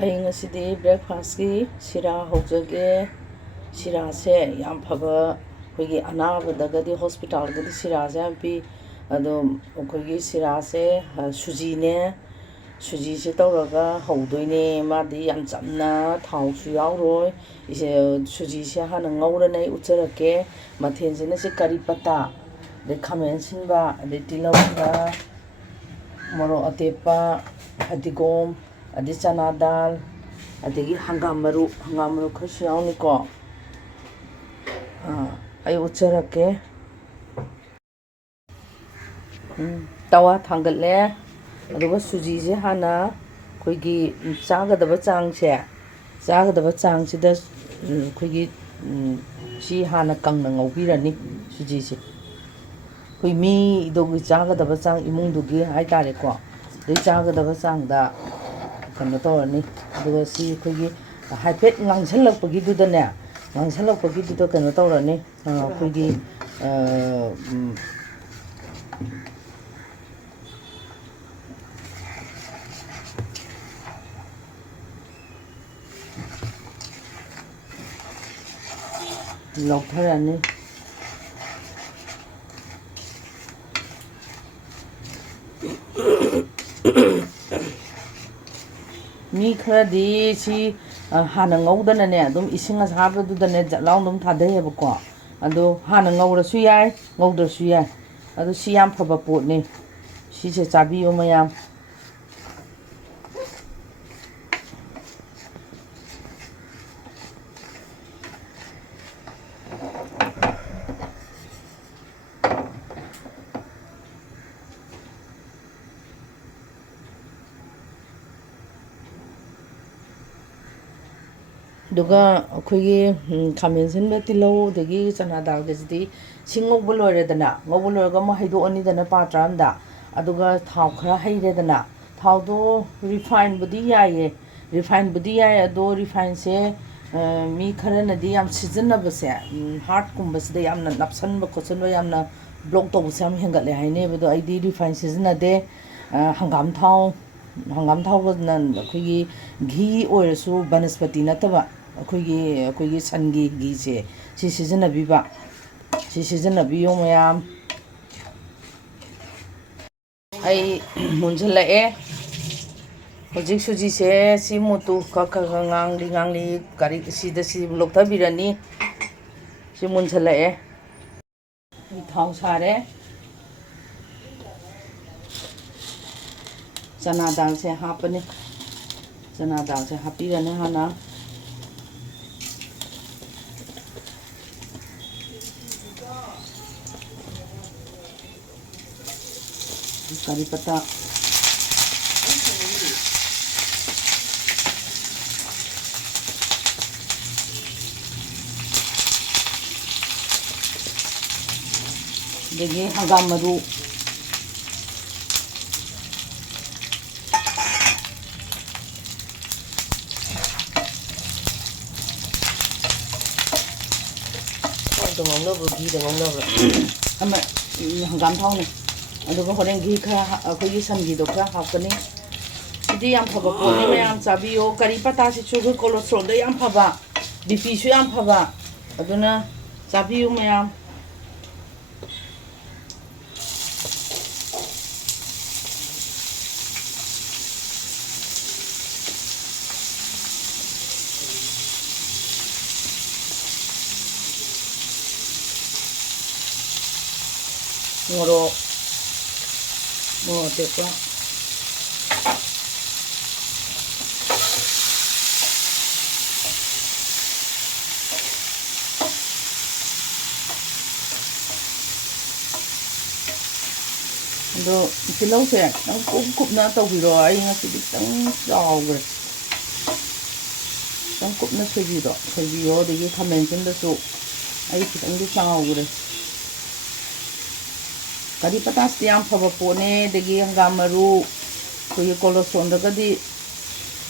ꯑꯩ ꯉꯁꯤꯗꯤ ꯕ꯭ꯔꯦꯛꯐꯥꯁꯀꯤ ꯁꯤꯔꯥ ꯍꯧꯖꯒꯦ ꯁꯤꯔꯥꯁꯦ ꯌꯥꯝ ꯐꯕ ꯑꯩꯈꯣꯏꯒꯤ ꯑꯅꯥꯕꯗꯒꯗꯤ ꯍꯣꯁꯄꯤꯇꯥꯜꯗꯗꯤ ꯁꯤꯔꯥꯁꯦ ꯌꯥꯝ ꯄꯤ ꯑꯗꯣ ꯑꯩꯈꯣꯏꯒꯤ ꯁꯤꯔꯥꯁꯦ ꯁꯨꯖꯤꯅꯦ ꯁꯨꯖꯤꯁꯦ ꯇꯧꯔꯒ ꯍꯧꯗꯣꯏꯅꯦ ꯃꯥꯗꯤ ꯌꯥꯝ ꯆꯝꯅ ꯊꯥꯎꯁꯨ ꯌꯥꯎꯔꯣꯏ ꯁꯨꯖꯤꯁꯦ ꯍꯥꯟꯅ ꯉꯧꯔꯅꯤ ꯑꯩ ꯎꯠꯆꯔꯛꯀꯦ ꯃꯊꯦꯜꯁꯤꯅ ꯁꯤ ꯀꯔꯤ ꯄꯇꯥ ꯑꯗꯩ ꯈꯥꯃꯦꯟ ꯑꯁꯤꯟꯕ ꯑꯗꯩ ꯇꯤꯜꯍꯧ ꯈꯔ ꯃꯣꯔꯣꯛ ꯑꯇꯦꯛꯄ ꯐꯗꯤꯒꯣꯝ ꯑꯗꯩ ꯆꯅꯥ ꯗꯥꯜ ꯑꯗꯒꯤ ꯍꯪꯒꯥꯝ ꯃꯔꯨ ꯈꯔꯁꯨ ꯌꯥꯎꯅꯤꯀꯣ ꯑꯩ ꯎꯠꯆꯔꯛꯀꯦ ꯇꯋꯥ ꯊꯥꯡꯒꯠꯂꯦ ꯑꯗꯨꯒ ꯁꯨꯖꯤꯁꯦ ꯍꯥꯟꯅ ꯑꯩꯈꯣꯏꯒꯤ ꯆꯥꯒꯗꯕ ꯆꯥꯡꯁꯤꯗ ꯑꯩꯈꯣꯏꯒꯤ ꯁꯤ ꯍꯥꯟꯅ ꯀꯪꯅ ꯉꯧꯕꯤꯔꯅꯤ ꯁꯨꯖꯤꯁꯦ ꯑꯩꯈꯣꯏ ꯃꯤꯗꯨꯒꯤ ꯆꯥꯒꯗꯕ ꯆꯥꯡ ꯏꯃꯨꯡꯗꯨꯒꯤ ꯍꯥꯏꯇꯥꯔꯦꯀꯣ ꯑꯗꯩ ꯆꯥꯒꯗꯕ ꯆꯥꯡꯗ ꯀꯩꯅꯣ ꯇꯧꯔꯅꯤ ꯑꯗꯨꯒ ꯁꯤ ꯑꯩꯈꯣꯏꯒꯤ ꯍꯥꯏꯐꯦꯠ ꯉꯥꯡꯁꯜꯂꯛꯄꯒꯤꯗꯨꯗ ꯀꯩꯅꯣ ꯇꯧꯔꯅꯤ ꯑꯩꯈꯣꯏꯒꯤ ꯂꯧꯊꯔꯅꯤ ꯃꯤ ꯈꯔꯗꯤ ꯁꯤ ꯍꯥꯟꯅ ꯉꯧꯗꯅꯅꯦ ꯑꯗꯨꯝ ꯏꯁꯤꯡ ꯑꯁꯥꯕꯗꯨꯗꯅꯦ ꯖꯠꯂꯥꯎ ꯑꯗꯨꯝ ꯊꯥꯗꯩꯌꯦꯕꯀꯣ ꯑꯗꯣ ꯍꯥꯟꯅ ꯉꯧꯔꯁꯨ ꯌꯥꯏ ꯉꯧꯗ꯭ꯔꯁꯨ ꯌꯥꯏ ꯑꯗꯣ ꯁꯤ ꯌꯥꯝ ꯐꯕ ꯄꯣꯠꯅꯤ ꯁꯤꯁꯦ ꯆꯥꯕꯤꯌꯨ ꯃꯌꯥꯝ ꯑꯗꯨꯒ ꯑꯩꯈꯣꯏꯒꯤ ꯈꯥꯃꯦꯟ ꯑꯁꯤꯟꯕ ꯇꯤꯜꯍꯧ ꯑꯗꯒꯤ ꯆꯅꯥ ꯗꯥꯜꯒꯁꯤꯗꯤ ꯁꯤ ꯉꯧꯕ ꯂꯣꯏꯔꯦꯗꯅ ꯉꯧꯕ ꯂꯣꯏꯔꯒ ꯑꯃꯨꯛ ꯍꯩꯗꯣꯛꯑꯅꯤꯗꯅ ꯄꯥꯇ꯭ꯔ ꯑꯃꯗ ꯑꯗꯨꯒ ꯊꯥꯎ ꯈꯔ ꯍꯩꯔꯦꯗꯅ ꯊꯥꯎꯗꯣ ꯔꯤꯐꯥꯏꯟꯕꯨꯗꯤ ꯌꯥꯏ ꯑꯗꯣ ꯔꯤꯐꯥꯏꯟꯁꯦ ꯃꯤ ꯈꯔꯅꯗꯤ ꯌꯥꯝ ꯁꯤꯖꯤꯟꯅꯕꯁꯦ ꯍꯥꯔꯠꯀꯨꯝꯕꯁꯤꯗ ꯌꯥꯝꯅ ꯅꯞꯁꯟꯕ ꯈꯣꯠꯆꯟꯕ ꯌꯥꯝꯅ ꯕ꯭ꯂꯣꯛ ꯇꯧꯕꯁꯦ ꯌꯥꯝ ꯍꯦꯟꯒꯠꯂꯦ ꯍꯥꯏꯅꯩꯕ ꯑꯗꯣ ꯑꯩꯗꯤ ꯔꯤꯐꯥꯏꯟ ꯁꯤꯖꯤꯟꯅꯗꯦ ꯍꯪꯒꯥꯝ ꯊꯥꯎꯒꯅ ꯑꯩꯈꯣꯏꯒꯤ ꯘꯤ ꯑꯣꯏꯔꯁꯨ ꯕꯅꯁꯄꯇꯤ ꯅꯠꯇꯕ ꯑꯩꯈꯣꯏꯒꯤ ꯁꯟꯒꯤ ꯘꯤꯁꯦ ꯁꯤ ꯁꯤꯖꯤꯟꯅꯕꯤꯌꯨ ꯃꯌꯥꯝ ꯑꯩ ꯃꯨꯟꯁꯤꯜꯂꯛꯑꯦ ꯍꯧꯖꯤꯛ ꯁꯨꯖꯤꯁꯦ ꯁꯤ ꯃꯨꯇꯨ ꯈꯔ ꯉꯥꯡꯂꯤ ꯀꯔꯤ ꯁꯤ ꯂꯧꯊꯕꯤꯔꯅꯤ ꯁꯤ ꯃꯨꯟꯁꯤꯜꯂꯛꯑꯦ ꯊꯥꯎ ꯁꯥꯔꯦ ꯆꯅꯥ ꯗꯥꯜꯁꯦ ꯍꯥꯞꯄꯅꯤ ꯆꯅꯥ ꯗꯥꯜꯁꯦ ꯍꯥꯞꯄꯤꯔꯅꯤ ꯍꯥꯟꯅ ꯀꯔꯤ ꯄꯇꯥ ꯑꯗꯒꯤ ꯍꯪꯒꯥꯝ ꯃꯔꯨ ꯉꯧꯅꯕ꯭ꯔꯣ ꯘꯤꯗ ꯉꯧꯅꯕ꯭ꯔꯣ ꯍꯪꯒꯥꯝ ꯊꯥꯎꯅꯤ ꯑꯗꯨꯒ ꯍꯣꯔꯦꯟ ꯘꯤ ꯈꯔ ꯑꯩꯈꯣꯏꯒꯤ ꯁꯟꯒꯤꯗꯣ ꯈꯔ ꯍꯥꯞꯀꯅꯤ ꯁꯤꯗꯤ ꯌꯥꯝ ꯐꯕ ꯄꯣꯠꯅꯤ ꯃꯌꯥꯝ ꯆꯥꯕꯤꯌꯣ ꯀꯔꯤ ꯄꯇꯥꯁꯤꯁꯨ ꯑꯩꯈꯣꯏ ꯀꯣꯂꯦꯁꯇ꯭ꯔꯣꯜꯗ ꯌꯥꯝ ꯐꯕ ꯕꯤꯄꯤꯁꯨ ꯌꯥꯝ ꯐꯕ ꯑꯗꯨꯅ ꯆꯥꯕꯤꯌꯨ ꯃꯌꯥꯝ ꯃꯣꯔꯣꯛ ꯑꯇꯦꯛꯄ ꯑꯗꯣ ꯇꯤꯜꯍꯧꯁꯦ ꯈꯤꯇꯪ ꯀꯨꯞꯅ ꯇꯧꯕꯤꯔꯣ ꯑꯩ ꯉꯁꯤꯗꯤ ꯈꯤꯇꯪ ꯆꯥꯎꯈ꯭ꯔꯦ ꯈꯤꯇꯪ ꯀꯨꯞꯅ ꯁꯣꯏꯕꯤꯌꯣ ꯑꯗꯒꯤ ꯈꯥꯃꯦꯟ ꯑꯁꯤꯟꯕꯁꯨ ꯑꯩ ꯈꯤꯇꯪꯗꯤ ꯆꯥꯎꯈ꯭ꯔꯦ ꯀꯔꯤ ꯄꯇꯥꯁꯤꯗꯤ ꯌꯥꯝ ꯐꯕ ꯄꯣꯠꯅꯦ ꯑꯗꯒꯤ ꯍꯪꯒꯥꯝ ꯃꯔꯨ ꯑꯩꯈꯣꯏꯒꯤ ꯀꯣꯂꯦꯁꯇ꯭ꯔꯣꯜꯗꯒꯗꯤ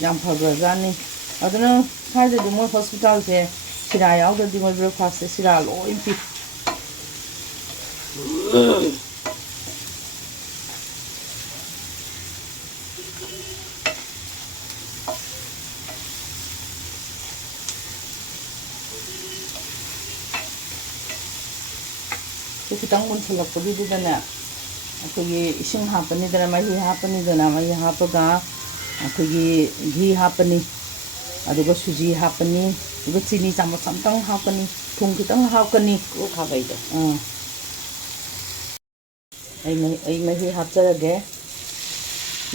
ꯌꯥꯝ ꯐꯕꯖꯥꯠꯅꯤ ꯑꯗꯨꯅ ꯁ꯭ꯋꯥꯏꯗꯗꯤ ꯃꯣꯏ ꯍꯣꯁꯄꯤꯇꯥꯜꯁꯦ ꯁꯤꯔꯥ ꯌꯥꯎꯗ꯭ꯔꯗꯤ ꯃꯣꯏ ꯕ꯭ꯔꯦꯛꯐꯥꯁꯁꯦ ꯁꯤꯔꯥ ꯂꯣꯏ ꯄꯤ खितंग मुनसलक्पगीदुदने अखोगी इसिंग हापनीदना मही हापनीदना मही हापगा अखोगी घी हापनी अदुगा सुजी हापनी अदुगा चीनी चामच अमतंग हापनी थुम खितंग हापकनी को खाबाइदो आई मही हापचरगे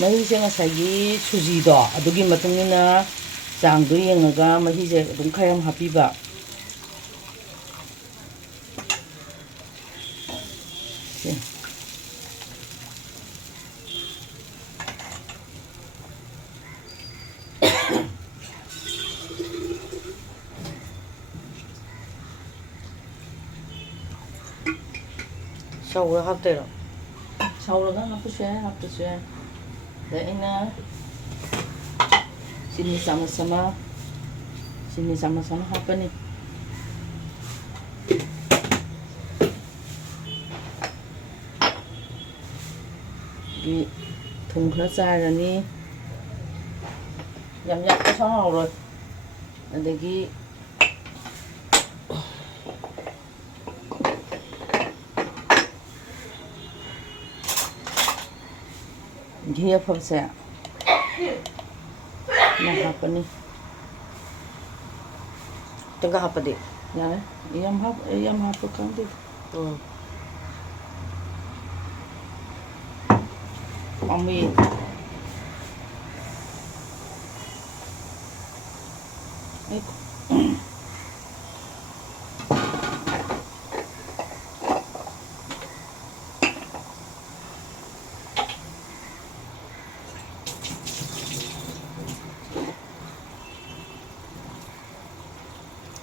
मही से ngसाइगी सुजीदो अदुगी मतुंगिना चांगदो येंगागा मही जे अदुम खयम हापीबा सौरा हापतेरो सौरगा हापसु याय हापसु याय दा इना चीनी चामच अमा हापनी थुम खरा चारनी याम यापसु हाउरोय अदगी घी अफबसे ना हापनी तंगा हापदे यारे यम हाप कांदे अमी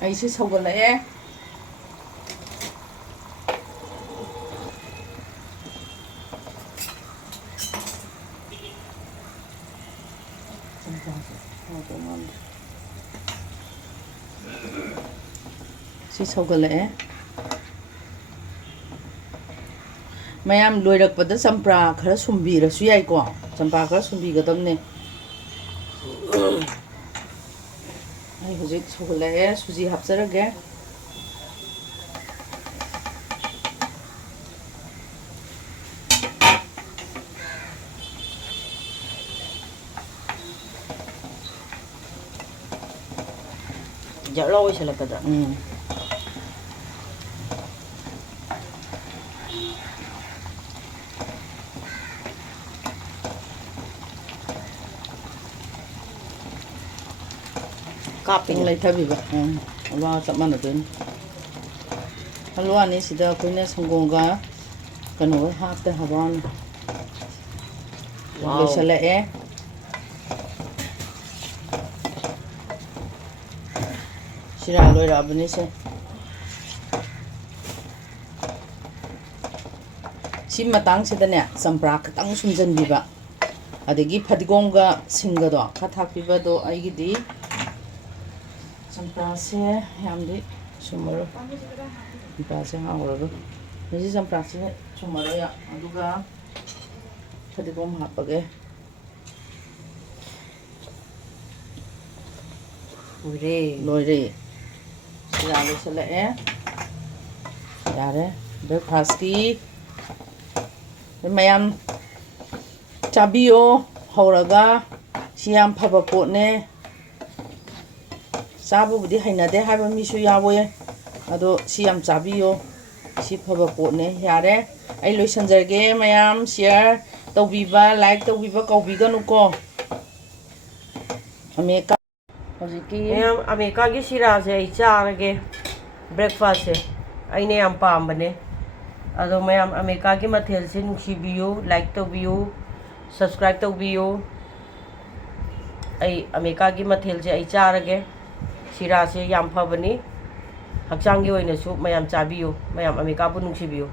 ऐसे सौगलए सी सौगलए मयाम लोइरकपदा चंप्रा खरा सुंबीरसु याइको चंपा खरा सुंबीगदमने आई हुजिक सौगलए सुजी हापचरगे जरा ओइसलकदा कापिंग लेथबिबा वा चमनदन हलवानी सिदा कोइना संगोगा कनो हापते हवान लोसलए सिरा लोइराबनी से सी मतंग सिदने चंप्रा खतंग सुमजनबिबा अदगी फदिगोंगा सिंगदो खथापिबदो आइगिदी चंप्रा से यामदी सुमरो चंप्रा से हावरबो नजी चंप्रा से सुमरो या अदुगा फदिगोम हापगे लोइरे सिरा लोसलए यारे ब्रेकफास्ट की मयाम चाबियो हौरगा सियाम फबा पोटने चाबुबुदी हैनदे हाइबा मिसु यावोय अदो सियाम चाबियो सी फबा पोटने यारे आई लोइसनजरगे मयाम शेयर तौबीबा लाइक तौबीबा कौबीगनुको अमेका हजिकी अमेरिका की सिरा से चारगे ब्रेकफास्ट से अने याम पाम्बने अदो मैम अमेरिका की मथेल से नुसीबियो लाइक तौबियो सब्सक्राइब तौबियो अमेरिका की मथेल से चारगे सिरा से याम फबनी हक्चांगी ओइनसु मैम चाबियो मैम अमेरिका बु नुसीबियो।